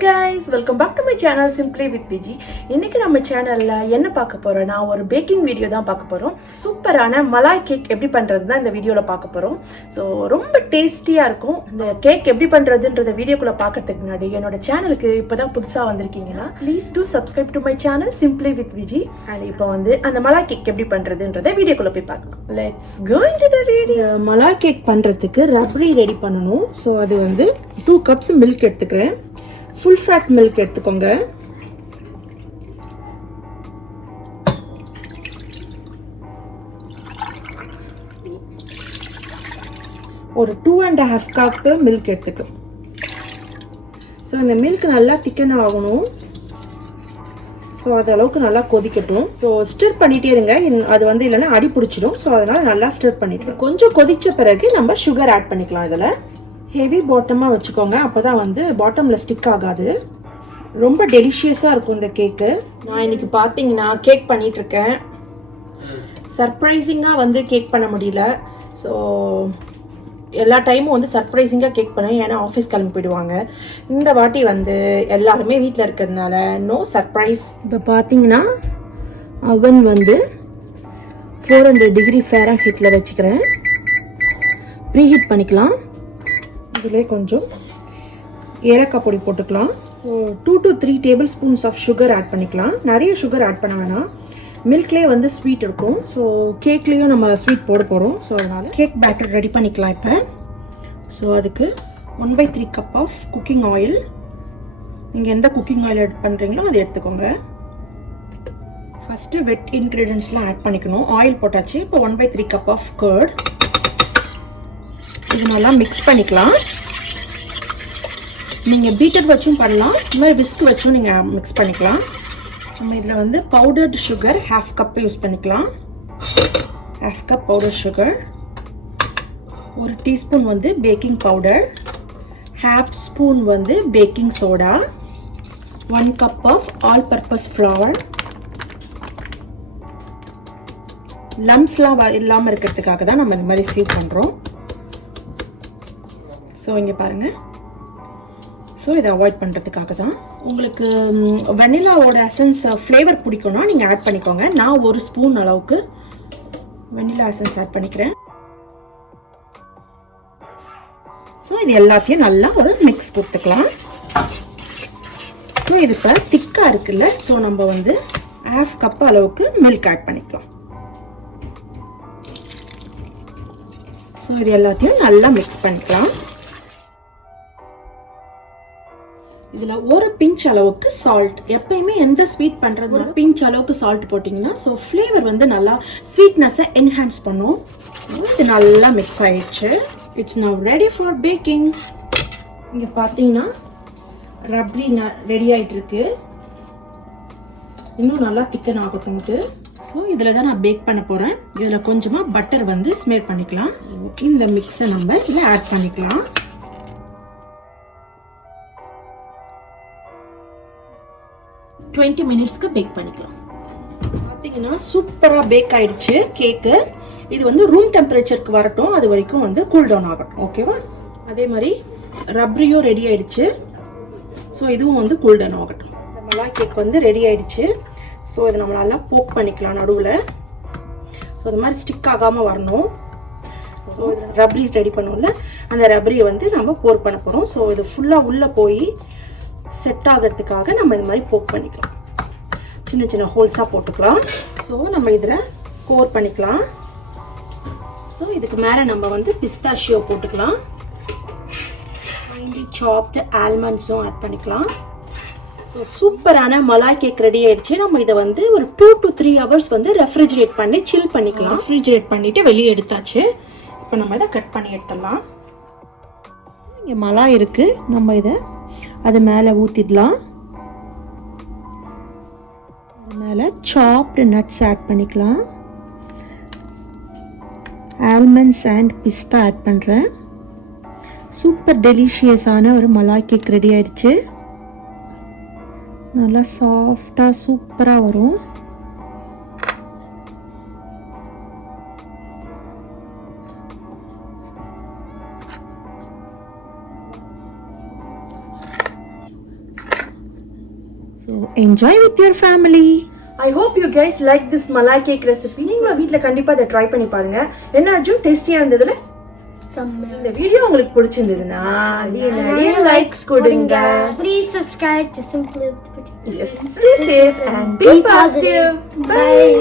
guys, welcome back to my channel Simply with Viji. இன்னைக்கு நம்ம சேனல்ல என்ன பார்க்க போறோம்னா ஒரு பேக்கிங் வீடியோ தான் பார்க்க போறோம். சூப்பரான மலாய் கேக் எப்படி பண்றது தான் இந்த வீடியோல பார்க்க போறோம். சோ ரொம்ப டேஸ்டியா இருக்கும். இந்த கேக் எப்படி பண்றதுன்றத வீடியோக்குள்ள பார்க்கிறதுக்கு முன்னாடி என்னோட சேனலுக்கு இப்போதான் புதுசா வந்திருக்கீங்கன்னா please do subscribe to my channel Simply with Viji. and இப்போ வந்து அந்த மலாய் கேக் எப்படி பண்றதுன்றத வீடியோக்குள்ள போய் பார்க்கலாம். Let's go into the video. Malai cake பண்றதுக்கு ரப்ரி ரெடி பண்ணனும். சோ அது வந்து 2 cups milk எடுத்துக்கிறேன். full fat milk எடுத்துக்கோங்க. ஒரு 2.5 cup milk எடுத்துக்கலாம். ஸோ இந்த மில்க் நல்லா திக்கன் ஆகணும். ஸோ அது அளவுக்கு நல்லா கொதிக்கட்டும். ஸோ ஸ்டிர் பண்ணிட்டே இருங்க, அது வந்து இல்லைன்னா அடி பிடிச்சிடும். ஸோ அதனால நல்லா ஸ்டிர் பண்ணிட்டு கொஞ்சம் கொதிச்ச பிறகு நம்ம சுகர் ஆட் பண்ணிக்கலாம். இதில் ஹெவி பாட்டமாக வச்சுக்கோங்க, அப்போ தான் வந்து பாட்டமில் ஸ்டிக் ஆகாது. ரொம்ப டெலிஷியஸாக இருக்கும் இந்த கேக்கு. நான் இன்னைக்கு பார்த்தீங்கன்னா கேக் பண்ணிகிட்ருக்கேன். சர்ப்ரைசிங்காக வந்து கேக் பண்ண முடியல. ஸோ எல்லா டைமும் வந்து சர்ப்ரைசிங்காக கேக் பண்ணேன், ஏன்னா ஆஃபீஸ் கிளம்பி போயிடுவாங்க. இந்த வாட்டி வந்து எல்லாருமே வீட்டில் இருக்கிறதுனால நோ சர்ப்ரைஸ். இப்போ பார்த்தீங்கன்னா அவன் வந்து 400 டிகிரி ஃபாரன்ஹீட்டில் வச்சுக்கிறேன். ப்ரீஹீட் பண்ணிக்கலாம். இதிலே கொஞ்சம் ஏலக்காய் பொடி போட்டுக்கலாம். So 2 to 3 table spoons of sugar add பண்ணிக்கலாம். நிறைய சுகர் ஆட் பண்ண வேணாம், மில்க்லேயே வந்து ஸ்வீட் இருக்கும். ஸோ கேக்லேயும் நம்ம ஸ்வீட் போட போகிறோம். ஸோ அதனால் கேக் பேட்டர் ரெடி பண்ணிக்கலாம் இப்போ. ஸோ அதுக்கு 1/3 கப் ஆஃப் குக்கிங் ஆயில். நீங்கள் எந்த குக்கிங் ஆயில் ஆட் பண்ணுறீங்களோ அதை எடுத்துக்கோங்க. ஃபஸ்ட்டு வெட் இன்க்ரீடியன்ட்ஸ்லாம் ஆட் பண்ணிக்கணும். ஆயில் போட்டாச்சு. இப்போ 1/3 கப் ஆஃப் கர்ட். இது நல்லா மிக்ஸ் பண்ணிக்கலாம். நீங்கள் பீட்டர் வச்சும் பண்ணலாம், இந்த மாதிரி விஸ்க் வச்சும் நீங்கள் மிக்ஸ் பண்ணிக்கலாம். நம்ம இதில் வந்து பவுடர்டு சுகர் 1/2 கப் யூஸ் பண்ணிக்கலாம். 1/2 கப் பவுடர் சுகர், 1 டீஸ்பூன் வந்து பேக்கிங் பவுடர், 1/2 ஸ்பூன் வந்து baking soda, 1 cup of all purpose flour. லம்ஸ்லாம் இல்லாமல் இருக்கிறதுக்காக தான் நம்ம இந்த மாதிரி சீவ் பண்ணுறோம். ஸோ இங்கே பாருங்கள். ஸோ இதை அவாய்ட் பண்ணுறதுக்காக தான். உங்களுக்கு வெனிலாவோட எசன்ஸ் ஃப்ளேவர் பிடிக்கும்னா நீங்கள் ஆட் பண்ணிக்கோங்க. நான் 1 ஸ்பூன் அளவுக்கு வெனிலா எசன்ஸ் ஆட் பண்ணிக்கிறேன். ஸோ இது எல்லாத்தையும் நல்லா ஒரு மிக்ஸ் கொடுத்துக்கலாம். ஸோ இது இப்போ திக்காக இருக்குல்ல, ஸோ நம்ம வந்து 1/2 கப் அளவுக்கு மில்க் ஆட் பண்ணிக்கலாம். ஸோ இது எல்லாத்தையும் நல்லா மிக்ஸ் பண்ணிக்கலாம். இதில் 1 பிஞ்ச் அளவுக்கு சால்ட். எப்பயுமே எந்த ஸ்வீட் பண்ணுறது 1 பிஞ்ச் அளவுக்கு சால்ட் போட்டிங்கன்னா ஸோ ஃப்ளேவர் வந்து நல்லா ஸ்வீட்னஸை என்ஹான்ஸ் பண்ணும். இது நல்லா மிக்ஸ் ஆயிடுச்சு. It's now ready for packing. இங்கே பார்த்தீங்கன்னா ரப்ரி ரெடி ஆகிட்டு இருக்கு. இன்னும் நல்லா திக்கன் ஆகட்டும். ஸோ இதில் தான் நான் பேக் பண்ண போகிறேன். இதில் கொஞ்சமாக பட்டர் வந்து ஸ்மேர் பண்ணிக்கலாம். இந்த மிக்ஸை நம்ம இதில் ஆட் பண்ணிக்கலாம். மினிட்ஸ்க்கு பேக் பண்ணிக்கலாம். பார்த்தீங்கன்னா சூப்பராக பேக் ஆயிடுச்சு கேக்கு. இது வந்து ரூம் டெம்பரேச்சருக்கு வரட்டும், அது வரைக்கும் வந்து கூல் டவுன் ஆகட்டும். ஓகேவா? அதே மாதிரி ரப்ரியும் ரெடி ஆயிடுச்சு. ஸோ இதுவும் வந்து கூல் டவுன் ஆகட்டும். இந்த மலாய் கேக் வந்து ரெடி ஆயிடுச்சு. ஸோ இதை நம்ம நல்லா போக் பண்ணிக்கலாம் நடுவில். ஸோ அது மாதிரி ஸ்டிக் ஆகாமல் வரணும். ஸோ ரப்ரி ரெடி பண்ணோம்ல, அந்த ரப்ரியை வந்து நம்ம போர் பண்ண போகிறோம். ஸோ இது ஃபுல்லாக உள்ளே போய் செட் ஆகிறதுக்காக நம்ம இது மாதிரி போக் பண்ணிக்கலாம். சின்ன சின்ன ஹோல்ஸாக போட்டுக்கலாம். ஸோ நம்ம இதில் போர் பண்ணிக்கலாம். ஸோ இதுக்கு மேலே நம்ம வந்து பிஸ்தாஷியோ போட்டுக்கலாம். ஃபைன்லி சாப்டு ஆல்மண்ட்ஸும் ஆட் பண்ணிக்கலாம். ஸோ சூப்பரான மலாய் கேக் ரெடி ஆயிடுச்சு. நம்ம இதை வந்து ஒரு 2 to 3 hours வந்து ரெஃப்ரிஜரேட் பண்ணி சில் பண்ணிக்கலாம். ரெஃப்ரிஜரேட் பண்ணிவிட்டு வெளியே எடுத்தாச்சு. இப்போ நம்ம இதை கட் பண்ணி எடுத்துடலாம். இங்கே மலாய் இருக்குது, நம்ம இதை அது மேலே ஊற்றிடலாம். அது மேலே சாப்டு நட்ஸ் ஆட் பண்ணிக்கலாம். ஆல்மண்ட்ஸ் அண்ட் பிஸ்தா ஆட் பண்ணுறேன். சூப்பர் டெலிஷியஸான ஒரு மலாய் கேக் ரெடி ஆயிடுச்சு. நல்லா சாஃப்டாக சூப்பராக வரும். So enjoy with your family. I hope you guys like this malai cake recipe. நீங்களும் வீட்ல கண்டிப்பா இத ட்ரை பண்ணி பாருங்க. என்ன அர்ஜுன் டேஸ்டியா இருந்ததுல? இந்த வீடியோ உங்களுக்கு பிடிச்சிருந்ததுன்னா நிறைய லைக்ஸ் கொடுங்க. Please subscribe to Simply with Viji. Yes, stay safe and be positive. Bye.